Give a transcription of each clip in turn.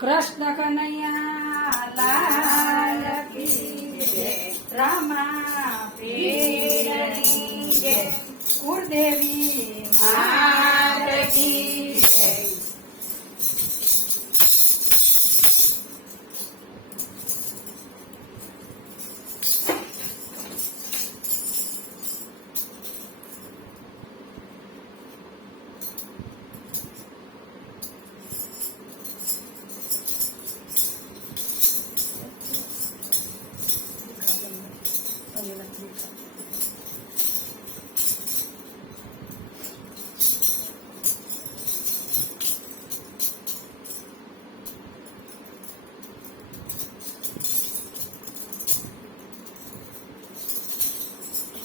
કૃષ્ણ કનૈયા લાલ કી જય, રામા પીરની જય, કુળદેવી માત કી જય.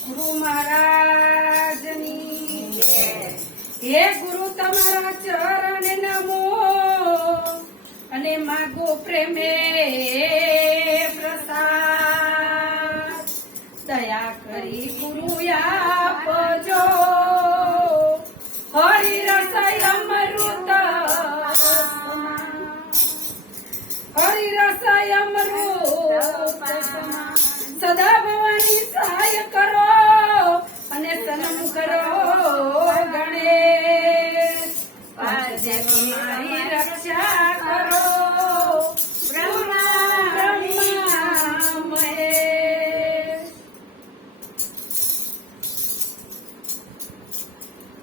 ગુરુ મહારાજની જય. હે ગુરુ તમારા ચરણ નમો, અને માગો પ્રેમે પ્રસાદ. દયા કરી ગુરુ આપજો, હરિ રસય અમૃત, હરિ રસય અમૃત સદા ભવાની સહાય કરો, અને સન્મુખ કરો ગણેશ. પાર્વતી મારી રક્ષા કરો, બ્રહ્મા મહેશ.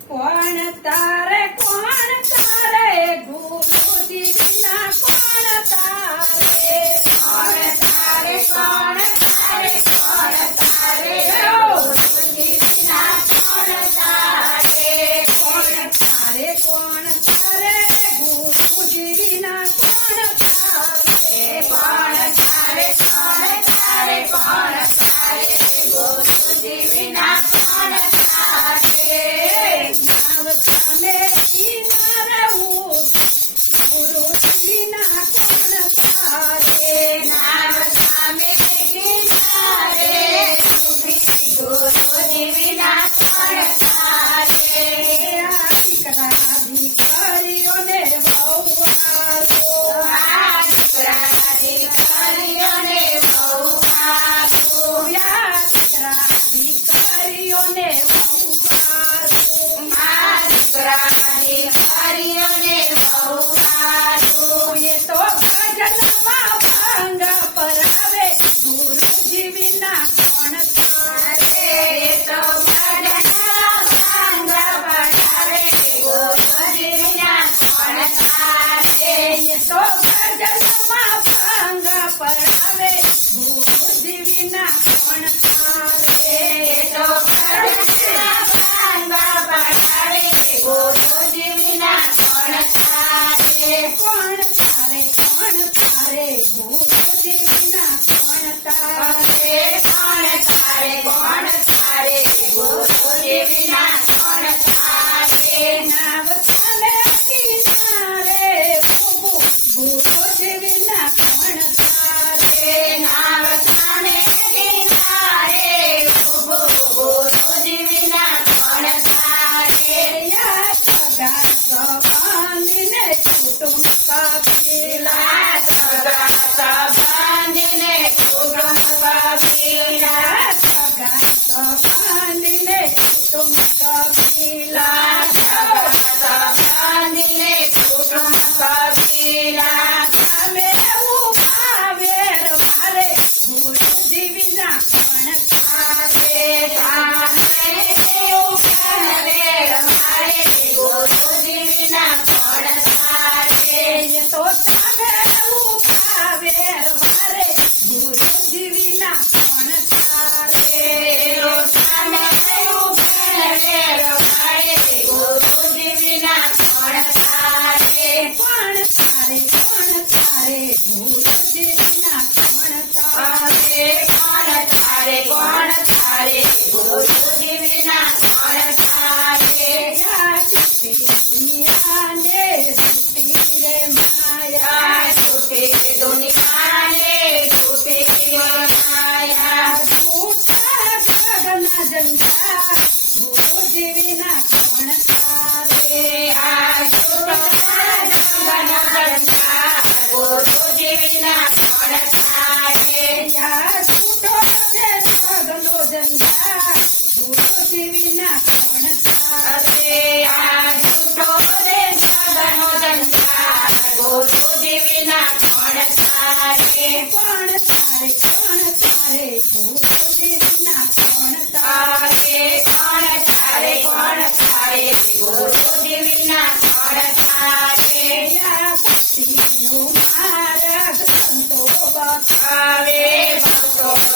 કોણ તારે ગુરુજી વિના કોણ તારે, કોણ તારે કોણ તારે કોણ તારે, ગુરુજી વિના કોણ તારે, કોણ તારે કોણ તારે, ગુરુજી વિના કોણ તારે, કોણ તારે કોણ તારે કોણ તારે, ગુરુજી વિના કોણ તારે. નાવ સામે ના રહું, ગુરુજી વિના કોણ તારે, નાવ સામે કિનારે, ગુરુજી વિના કોણ તારે. દીકરા દીકરીઓને બહુ મારો, દીકરા દીકરીઓને બહુ મારો, દીકરા દીકરીઓને બહુ મારો, દીકરા દીકરીઓને બહુ મારો. એ તો ભજનમાં ભંગ પરાવે, ગુરુજી વિના કોણ તારે, એ તો ભજનમાં ભંગ પરાવે, ગુરુજી વિના કોણ તારે, એ તો ભજનમાં ભંગ પરાવે, ગુરુજી વિના કોણ તારે, એ તો ભજનમાં ભંગ પરાવે, ગુરુજી વિના કોણ તારે. કોણ તારે કોણ તારે, ગુરુજી વિના કોણ તારે, કોણ તારે કોણ તારે, ગુરુજી વિના કોણ તારે. નાવ સામે કિનારે ઊભું, ગુરુજી વિના કોણ તારે, નાવ સામે કિનારે ઊભું, ગુરુજી વિના કોણ તારે. યા સગા સંબંધીને કુટુંબ કબીલા, સગા સંબંધીને કુટુંબ કબીલા, સગા સંબંધીને કુટુંબ કબીલા, સગા સંબંધીને કુટુંબ કબીલા. સામે ઉભા વેર વારે, ગુરુજી વિના કોણ તારે, સામે ઉભા વેર વારે, ગુરુજી વિના કોણ તારે. એ તો સામે ઉભા વેર વારે, ગુરુજી વિના કોણ તારે, તો સામે ઉભા વેર વારે, ગુરુજી વિના કોણ તારે. કોણ તારે કોણ તારે, ગુરુજી વિના કોણ તારે, કોણ તારે કોણ તારે, ગુરુજી વિના કોણ તારે. દુનિયાને છૂટી રે માયા, છૂટી દુનિયાને છૂટી રે માયા. છૂટા જગના જંજા, ગુરુજી વિના કોણ તારે, આ છૂટા જગના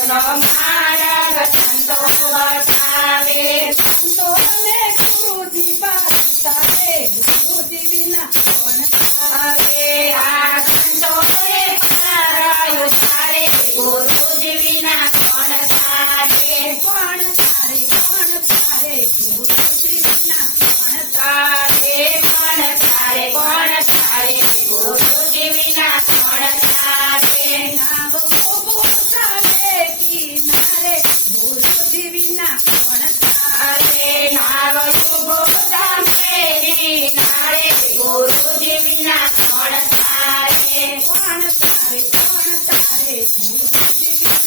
નો માર્ગ સંતો બતાવે સંતો અને ગુરુજી પાસે તારે ગુરુજી વિના કોણ તારે આ સંતોએ પારાયું તારે ગુરુજી વિના કોણ તારે કોણ તારે કોણ તારે ગુરુજી વિના કોણ તારે કોણ તારે કોણ તારે ગુરુજી વિના કોણ તારે નાવ ઉભો તારે કિનારે ગુરુજી વિના કોણ તારે નાવ ઉભો તારે કિનારે ગુરુજી વિના કોણ તારે કોણ તારે ગુરુજી વિના